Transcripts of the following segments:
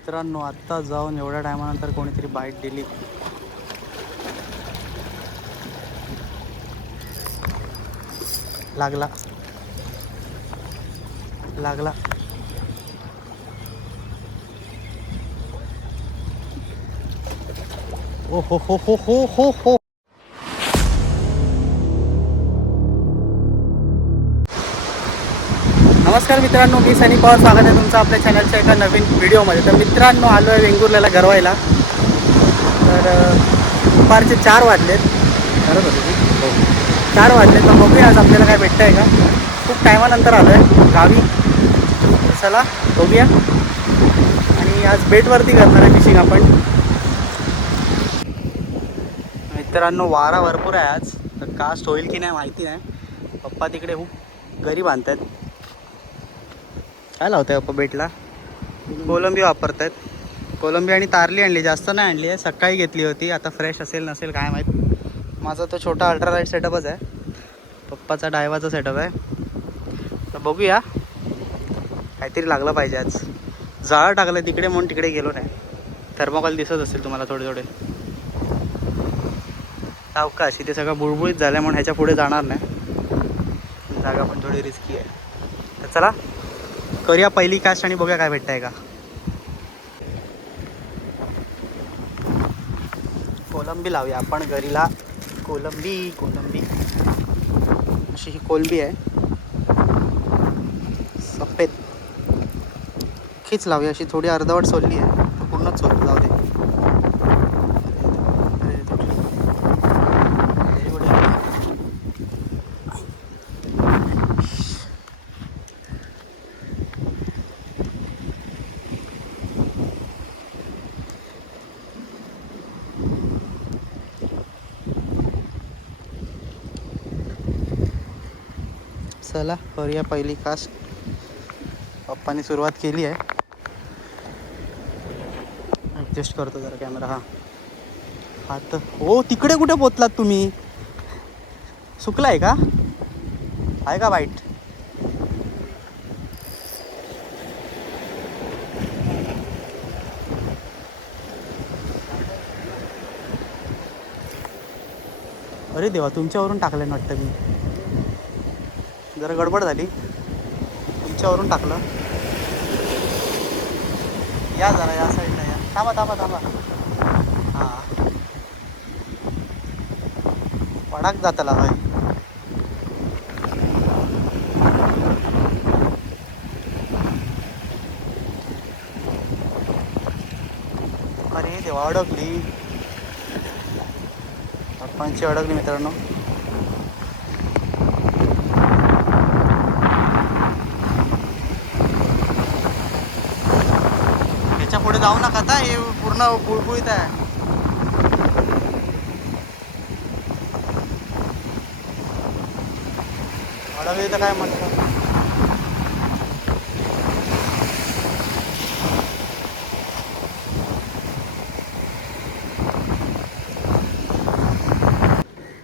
मित्रांनो आत्ता जाऊन एवढ्या टायमानंतर कोणीतरी बाईट दिली. लागला लागला. ओ हो हो हो हो हो हो. नमस्कार मित्रांनो, मी सनी पवार. स्वागत आहे तुमचं आपल्या चॅनलच्या एका नवीन व्हिडिओमध्ये. तर मित्रांनो आलो आहे वेंगुर्ल्याला गरवायला. तर दुपारचे 4 वाजलेत. खरंच होते की हो 4 वाजले. तर बघूया आज आपल्याला काय भेटतं आहे का. खूप टायमानंतर आलो आहे गावी. चला बघूया. आणि आज बेटवरती करणार आहे फिशिंग आपण. मित्रांनो वारा भरपूर आहे आज. तर कास्ट होईल की नाही माहिती नाही. पप्पा तिकडे खूप गरीब आणतात. काय लावताय पप्पा बेटला? कोलंबी वापरत आहेत. कोलंबी आणि तारली आणली, जास्त नाही आणली आहे. सकाळी घेतली होती, आता फ्रेश असेल नसेल काय माहीत. माझा तो छोटा अल्ट्रालाईट सेटअपच आहे. पप्पाचा डायवाचा सेटअप आहे. तर बघूया, काहीतरी लागलं पाहिजे आज. जाळं टाकलं तिकडे म्हणून तिकडे गेलो नाही. थर्मोकॉल दिसत असेल तुम्हाला थोडे थोडे. सावकाश, इथे सगळं बुळबुळीत झालं म्हणून ह्याच्या पुढे जाणार नाही. जागा पण थोडी रिस्की आहे. तर चला करूया पहिली कास्ट आणि बघूया काय भेटतं आहे का. कोलंबी लावूया आपण गरीला. कोलंबी कोलंबी अशी ही कोलंबी आहे सफेद. खीच लावूया अशी, थोडी अर्धवट सोलली आहे. पूर्णच सोलली, जाऊ दे. चला करूया पहिली कास्ट. पप्पाने सुरुवात केली आहे. ॲडजस्ट करतो जरा कॅमेरा. हा तर हो, तिकडे कुठे पोचलात तुम्ही? सुकला आहे का? आहे का वाईट? अरे देवा, तुमच्यावरून टाकलं वाटतं मी. जरा गडबड झाली, तुमच्यावरून टाकलं. या जरा या साईडला या. थांबा थांबा थांबा. हां पडाक जातला होय. अरे देवा, अडकली. पप्पांची अडकली मित्रांनो. ह्याच्या पुढे जाऊ नका आता, हे पूर्ण बुळबुळीत आहे. अडकली तर काय म्हणतात.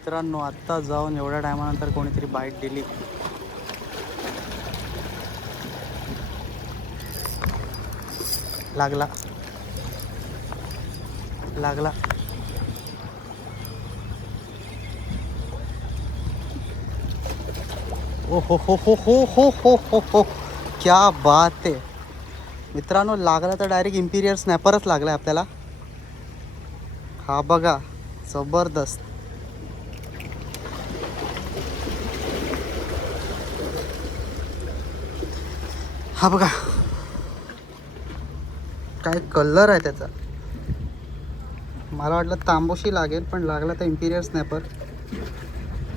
मित्रांनो आत्ता जाऊन एवढ्या टायमानंतर कोणीतरी बाईट दिली. लागला लागला. ओ हो हो हो हो हो हो हो हो, क्या बात आहे मित्रांनो. लागला तर डायरेक्ट इम्पिरियर स्नॅपरच लागला आहे आपल्याला. हा बघा, जबरदस्त. हा बघा काय कलर आहे त्याचा. मला वाटलं तांबोशी लागेल, पण लागला तर इम्पिरियर स्नॅपर.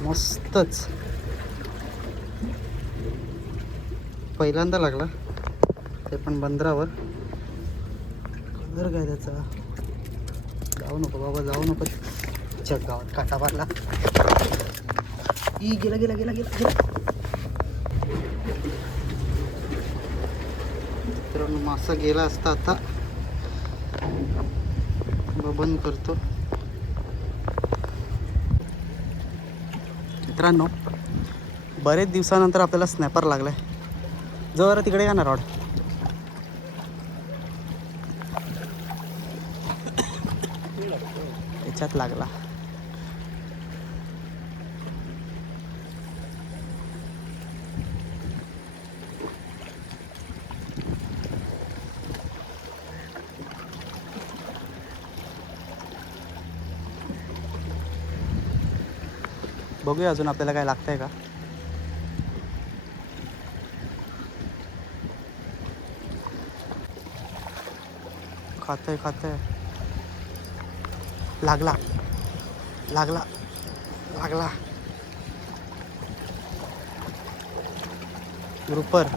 मस्तच, पहिल्यांदा लागला ते पण बंदरावर. कलर काय त्याचा. जाऊ नको बाबा, जाऊ नको. जगावात काटा मारला. ई गेला गेला गेला गेला गेला. मित्रांनो मासा गेला असता. आता बंद करतो. मित्रांनो बरेच दिवसानंतर आपल्याला स्नॅपर लागलाय. जरा तिकडे का ना रॉड. याच्यात लागला. बघूया अजून आपल्याला काय लागतंय का. खातंय लागला लागला लागला ग्रुपर.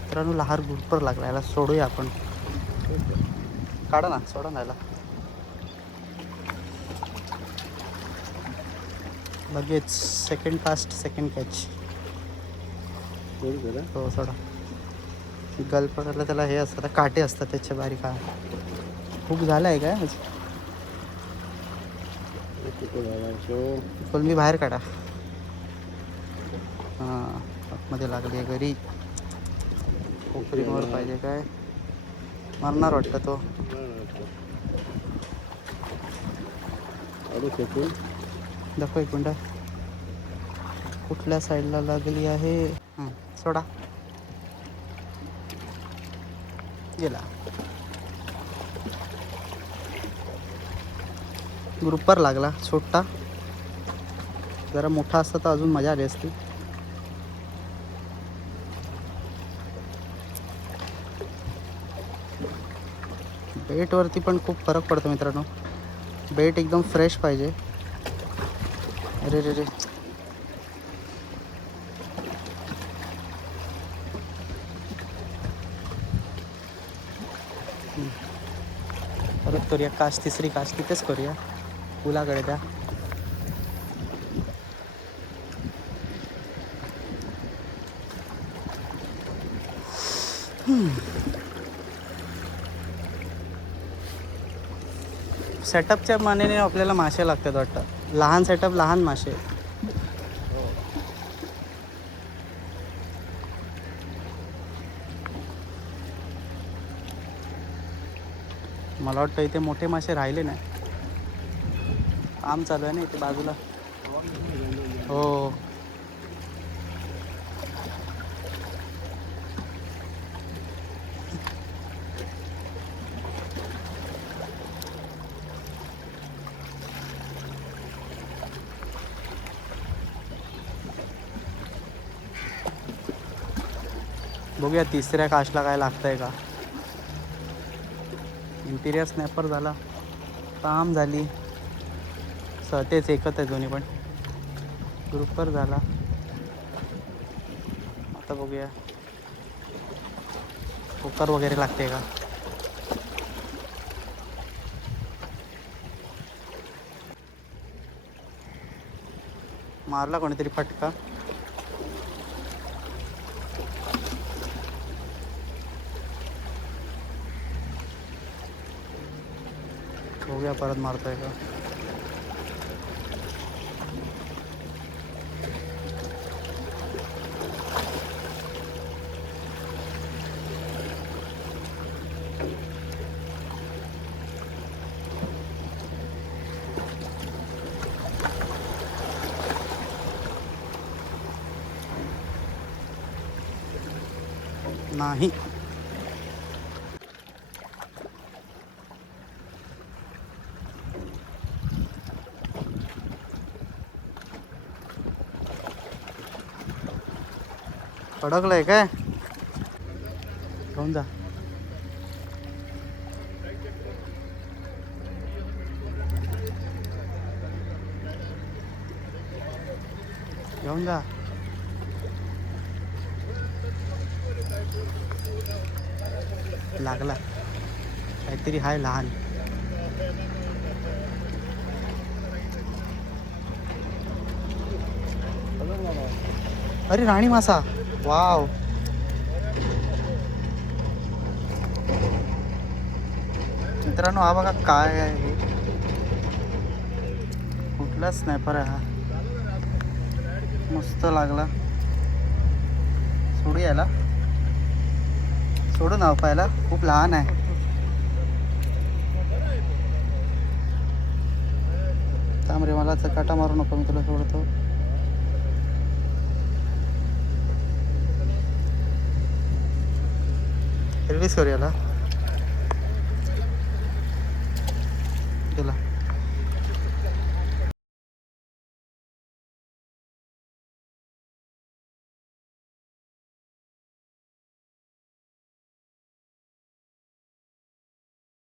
मित्रांनो लहार ग्रुपर लागला. याला सोडूया आपण. काढा ना, सोडा ना याला. लगेच सेकंड कास्ट सेकंड कॅच. हो सोडा. गलपकडला त्याला हे असतात, काटे असतात त्याच्या बारीक. खूप झाला आहे काय कोलमी बाहेर काढा. हां आतमध्ये लागली आहे घरी. कोपरीवर पाहिजे काय. मरणार वाटतं तो. दाखव एक मिनटं कुठल्या साईडला लागली आहे. सोडा गेला. ग्रुपर लागला छोटा. जरा मोठा असता तर अजून मजा आली असती. बेटवरती पण खूप फरक पडतो मित्रांनो. बेट एकदम फ्रेश पाहिजे. अरे रे रे परत करूया कास्ट. तिसरी कास्ट तिथेच करूया पुलाकडे त्या. सेटअपच्या मानेने आपल्याला मासे लागतात वाटतं. लहान सेटअप लहान मासे. मला वाटतं इथे मोठे मासे राहिले नाही. काम चालू आहे ना इथे बाजूला. हो बघूया तिसऱ्या काशला काय लागतंय का. इंटिरियर स्नॅपर झाला. काम झाली. तेच एकच आहे दोन्ही पण. ग्रुपर झाला. आता बघूया कुकर वगैरे लागते का. मारला कोणीतरी फटका. बघूया परत मारतोय का. नाही. अडकलंय काय. घेऊन जा. घेऊन जा. लागला काहीतरी हाय लहान. अरे राणी मासा. वाव. मित्रांनो हा बघा काय आहे हे. कुठला स्नॅपर आहे हा. मस्त लागला. सोडू याला. सोडू नाव पाहायला. खूप लहान आहे. थांब रे, मला काटा मारू नको, मी तुला सोडतो. रिलीज करूयाला गेला.